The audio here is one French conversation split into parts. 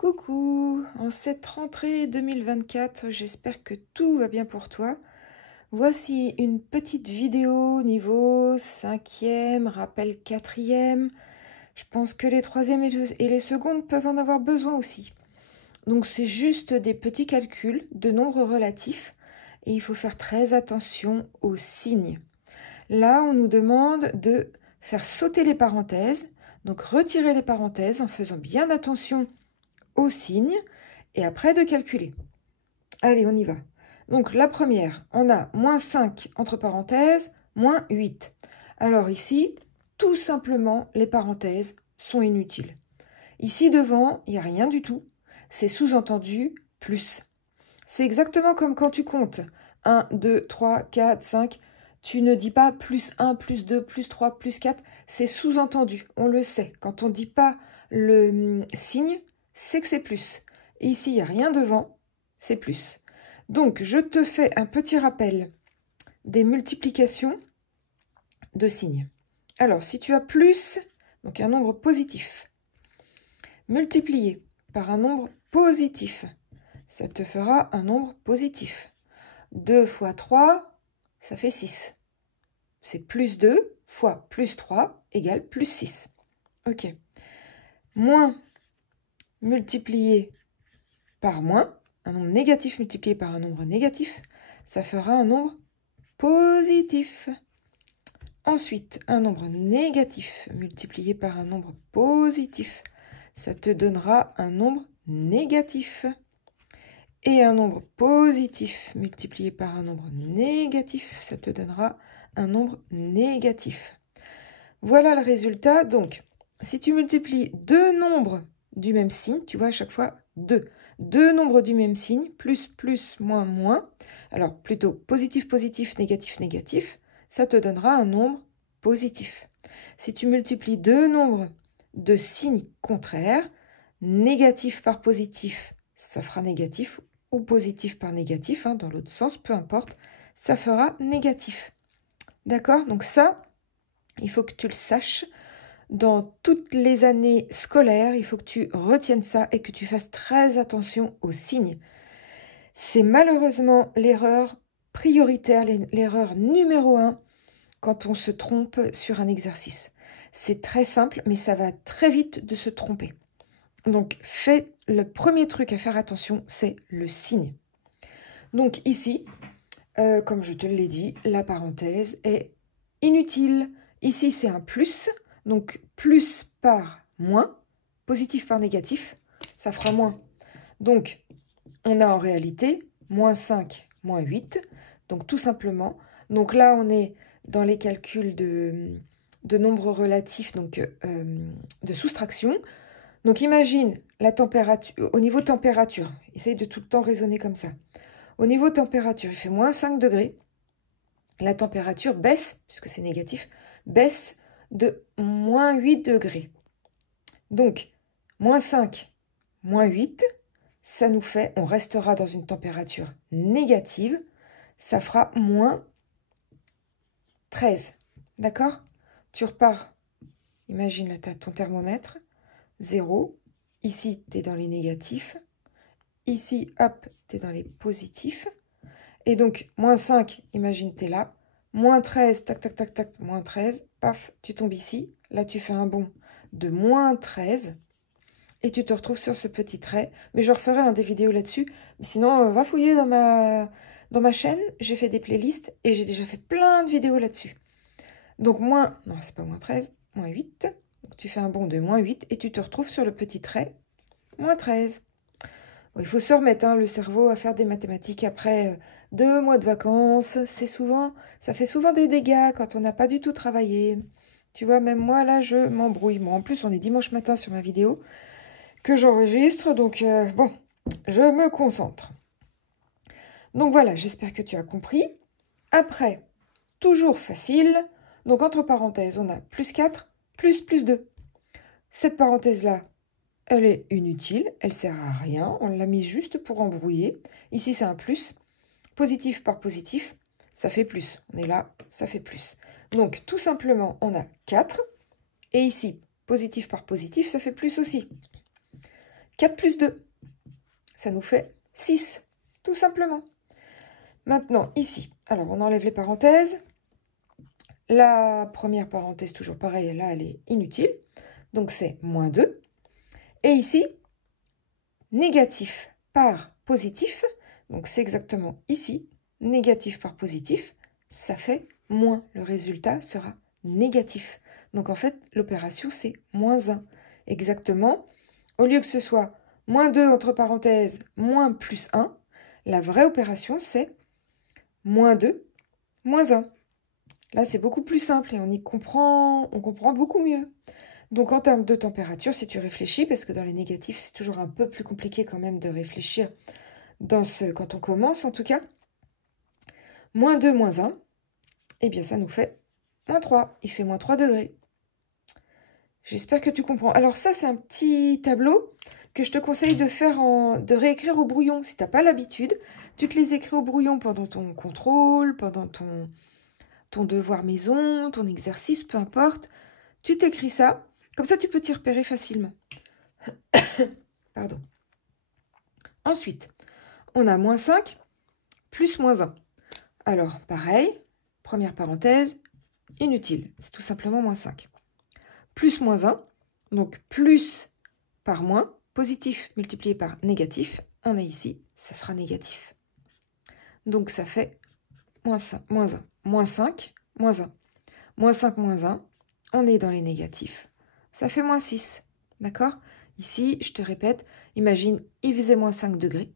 Coucou, en cette rentrée 2024, j'espère que tout va bien pour toi. Voici une petite vidéo niveau 5e, rappel 4e. Je pense que les 3e et les secondes peuvent en avoir besoin aussi. Donc c'est juste des petits calculs de nombres relatifs et il faut faire très attention aux signes. Là, on nous demande de faire sauter les parenthèses, donc retirer les parenthèses en faisant bien attention aux signes et après de calculer. Allez, on y va. Donc la première, on a moins 5 entre parenthèses, moins 8. Alors ici, tout simplement, les parenthèses sont inutiles. Ici devant, il n'y a rien du tout. C'est sous-entendu plus. C'est exactement comme quand tu comptes 1, 2, 3, 4, 5. Tu ne dis pas plus 1, plus 2, plus 3, plus 4. C'est sous-entendu, on le sait. Quand on ne dit pas le signe, c'est que c'est plus. Et ici, il n'y a rien devant, c'est plus. Donc, je te fais un petit rappel des multiplications de signes. Alors, si tu as plus, donc un nombre positif, multiplié par un nombre positif, ça te fera un nombre positif. 2 fois 3, ça fait 6. C'est plus 2 fois plus 3 égale plus 6. Ok. Moins multiplié par moins, un nombre négatif multiplié par un nombre négatif, ça fera un nombre positif. Ensuite, un nombre négatif multiplié par un nombre positif, ça te donnera un nombre négatif. Et un nombre positif multiplié par un nombre négatif, ça te donnera un nombre négatif. Voilà le résultat. Donc, si tu multiplies deux nombres du même signe, tu vois à chaque fois 2. Deux nombres du même signe, plus, plus, moins, moins. Alors, plutôt positif, positif, négatif, négatif, ça te donnera un nombre positif. Si tu multiplies deux nombres de signes contraires, négatif par positif, ça fera négatif, ou positif par négatif, dans l'autre sens, peu importe, ça fera négatif. D'accord? Donc ça, il faut que tu le saches. Dans toutes les années scolaires, il faut que tu retiennes ça et que tu fasses très attention aux signes. C'est malheureusement l'erreur prioritaire, l'erreur numéro 1 quand on se trompe sur un exercice. C'est très simple, mais ça va très vite de se tromper. Donc, le premier truc à faire attention, c'est le signe. Donc ici, comme je te l'ai dit, la parenthèse est inutile. Ici, c'est un plus. Donc, plus par moins, positif par négatif, ça fera moins. Donc, on a en réalité moins 5, moins 8. Donc, tout simplement. Donc là, on est dans les calculs de nombres relatifs, donc de soustraction. Donc, imagine la température, au niveau température, essaye de tout le temps raisonner comme ça. Au niveau température, il fait moins 5 degrés. La température baisse, puisque c'est négatif, baisse de moins 8 degrés. Donc, moins 5, moins 8, ça nous fait, on restera dans une température négative, ça fera moins 13. D'accord? Tu repars, imagine là, tu as ton thermomètre, 0. Ici, tu es dans les négatifs. Ici, hop, tu es dans les positifs. Et donc, moins 5, imagine, tu es là. Moins 13, tac, tac, tac, tac, moins 13. Paf, tu tombes ici. Là, tu fais un bond de moins 13. Et tu te retrouves sur ce petit trait. Mais je referai des vidéos là-dessus. Mais sinon, va fouiller dans ma chaîne. J'ai fait des playlists et j'ai déjà fait plein de vidéos là-dessus. Donc, non, c'est pas moins 13, moins 8. Donc, tu fais un bond de moins 8 et tu te retrouves sur le petit trait, moins 13. Bon, il faut se remettre le cerveau à faire des mathématiques après 2 mois de vacances. Ça fait souvent des dégâts quand on n'a pas du tout travaillé. Tu vois, même moi, là, je m'embrouille. Bon, en plus, on est dimanche matin sur ma vidéo que j'enregistre. Donc, bon, je me concentre. Donc, voilà, j'espère que tu as compris. Après, toujours facile. Donc, entre parenthèses, on a plus 4, plus 2. Cette parenthèse-là, elle est inutile, elle sert à rien, on l'a mise juste pour embrouiller. Ici, c'est un plus. Positif par positif, ça fait plus. On est là, ça fait plus. Donc, tout simplement, on a 4. Et ici, positif par positif, ça fait plus aussi. 4 plus 2, ça nous fait 6, tout simplement. Maintenant, ici, alors on enlève les parenthèses. La première parenthèse, toujours pareil, là, elle est inutile. Donc, c'est moins 2. Et ici, négatif par positif. Donc, c'est exactement ici. Négatif par positif, ça fait moins. Le résultat sera négatif. Donc, en fait, l'opération, c'est moins 1. Exactement. Au lieu que ce soit moins 2 entre parenthèses, moins plus 1, la vraie opération, c'est moins 2, moins 1. Là, c'est beaucoup plus simple et on comprend beaucoup mieux. Donc, en termes de température, si tu réfléchis, parce que dans les négatifs, c'est toujours un peu plus compliqué quand même de réfléchir quand on commence, en tout cas. Moins 2, moins 1, eh bien, ça nous fait moins 3. Il fait moins 3 degrés. J'espère que tu comprends. Alors ça, c'est un petit tableau que je te conseille de réécrire au brouillon. Si tu n'as pas l'habitude, tu te les écris au brouillon pendant ton contrôle, pendant ton devoir maison, ton exercice, peu importe. Tu t'écris ça, comme ça tu peux t'y repérer facilement. Pardon. Ensuite, on a moins 5 plus moins 1. Alors, pareil, première parenthèse, inutile, c'est tout simplement moins 5. Plus moins 1, donc plus par moins, positif multiplié par négatif, on est ici, ça sera négatif. Donc ça fait moins 5, moins 1, moins 5, moins 1. Moins 5, moins 1, on est dans les négatifs. Ça fait moins 6, d'accord? Ici, je te répète, imagine, il faisait moins 5 degrés.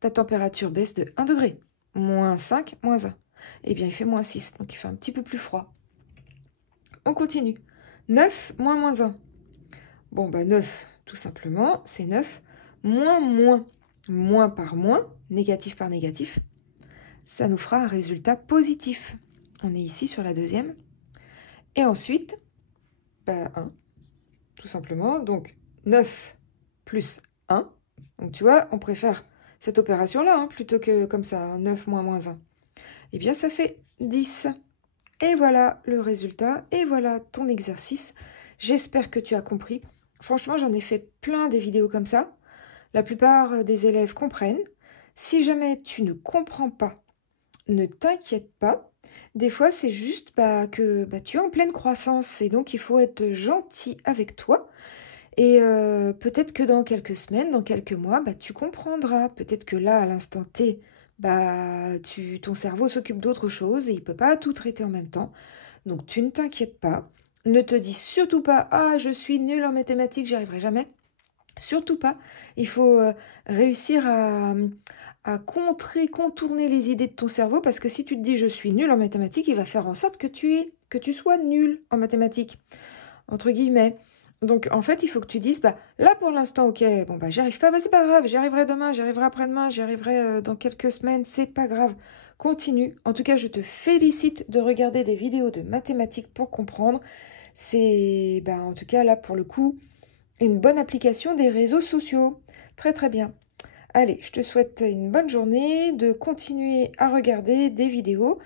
Ta température baisse de 1 degré. Moins 5, moins 1. Eh bien, il fait moins 6, donc il fait un petit peu plus froid. On continue. 9, moins moins 1. Bon, bah 9, tout simplement, c'est 9. Moins, moins. Moins par moins, négatif par négatif. Ça nous fera un résultat positif. On est ici sur la deuxième. Et ensuite, bah 1, tout simplement. Donc, 9 plus 1. Donc, tu vois, on préfère cette opération-là, plutôt que comme ça, 9 moins moins 1. Eh bien, ça fait 10. Et voilà le résultat, et voilà ton exercice. J'espère que tu as compris. Franchement, j'en ai fait plein des vidéos comme ça. La plupart des élèves comprennent. Si jamais tu ne comprends pas, ne t'inquiète pas. Des fois, c'est juste que tu es en pleine croissance et donc il faut être gentil avec toi. Et peut-être que dans quelques semaines, dans quelques mois, tu comprendras. Peut-être que là, à l'instant T, ton cerveau s'occupe d'autre chose et il ne peut pas tout traiter en même temps. Donc, tu ne t'inquiètes pas. Ne te dis surtout pas « Ah, je suis nulle en mathématiques, j'y arriverai jamais ». Surtout pas. Il faut réussir à contourner les idées de ton cerveau parce que si tu te dis « Je suis nulle en mathématiques », il va faire en sorte que tu sois nul en mathématiques, entre guillemets. Donc, en fait, il faut que tu dises, là, pour l'instant, ok, bon, j'y arrive pas, c'est pas grave, j'y arriverai demain, j'y arriverai après-demain, j'y arriverai dans quelques semaines, c'est pas grave. Continue. En tout cas, je te félicite de regarder des vidéos de mathématiques pour comprendre. C'est, en tout cas, là, pour le coup, une bonne application des réseaux sociaux. Très, très bien. Allez, je te souhaite une bonne journée, de continuer à regarder des vidéos.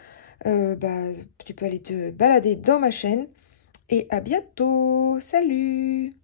Tu peux aller te balader dans ma chaîne. Et à bientôt. Salut!